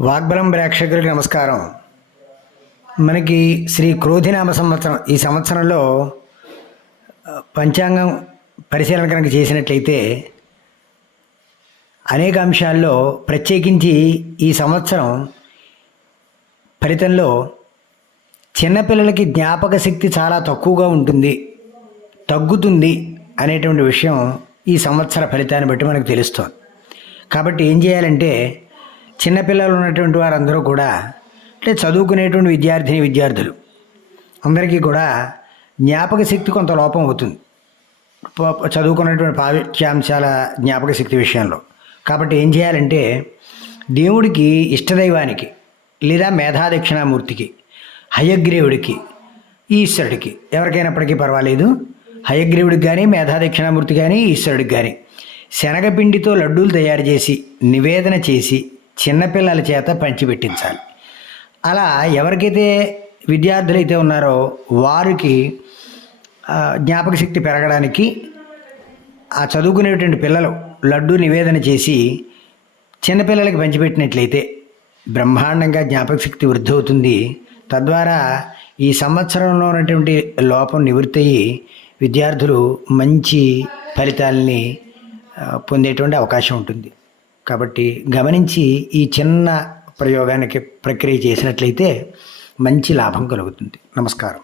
వాగ్బలం ప్రేక్షకులకు నమస్కారం. మనకి శ్రీ క్రోధినామ సంవత్సరం ఈ సంవత్సరంలో పంచాంగం పరిశీలన కనుక చేసినట్లయితే అనేక అంశాల్లో ప్రత్యేకించి ఈ సంవత్సరం ఫలితంలో చిన్నపిల్లలకి జ్ఞాపక శక్తి చాలా తక్కువగా ఉంటుంది తగ్గుతుంది అనేటువంటి విషయం ఈ సంవత్సర ఫలితాన్ని బట్టి మనకు తెలుస్తుంది. కాబట్టి ఏం చేయాలంటే చిన్నపిల్లలు ఉన్నటువంటి వారందరూ కూడా అంటే చదువుకునేటువంటి విద్యార్థిని విద్యార్థులు. అందరికీ కూడా జ్ఞాపక శక్తి కొంత లోపం అవుతుంది. ప- చదువుకున్నటువంటి పాఠ్యాంశాల జ్ఞాపక శక్తి విషయంలో. కాబట్టి ఏం చేయాలంటే దేవుడికి ఇష్టదైవానికి లేదా మేధాదక్షిణామూర్తికి హయగ్రీవుడికి ఈశ్వరుడికి ఎవరికైనప్పటికీ పర్వాలేదు. హయగ్రీవుడికి కానీ మేధాదక్షిణామూర్తి కానీ ఈశ్వరుడికి కానీ శనగపిండితో లడ్డూలు తయారు చేసి నివేదన చేసి చిన్నపిల్లల చేత పంచిపెట్టించాలి. అలా ఎవరికైతే విద్యార్థులైతే ఉన్నారో వారికి జ్ఞాపక శక్తి పెరగడానికి ఆ చదువుకునేటువంటి పిల్లలు లడ్డు నివేదన చేసి చిన్నపిల్లలకి పంచిపెట్టినట్లయితే బ్రహ్మాండంగా జ్ఞాపక శక్తి వృద్ధి అవుతుంది. తద్వారా ఈ సంవత్సరంలో ఉన్నటువంటి లోపం నివృత్తి అయ్యి విద్యార్థులు మంచి ఫలితాలని పొందేటువంటి అవకాశం ఉంటుంది. కాబట్టి గమనించి ఈ చిన్న ప్రయోగానికి ప్రక్రియ చేసినట్లయితే మంచి లాభం కలుగుతుంది. నమస్కారం.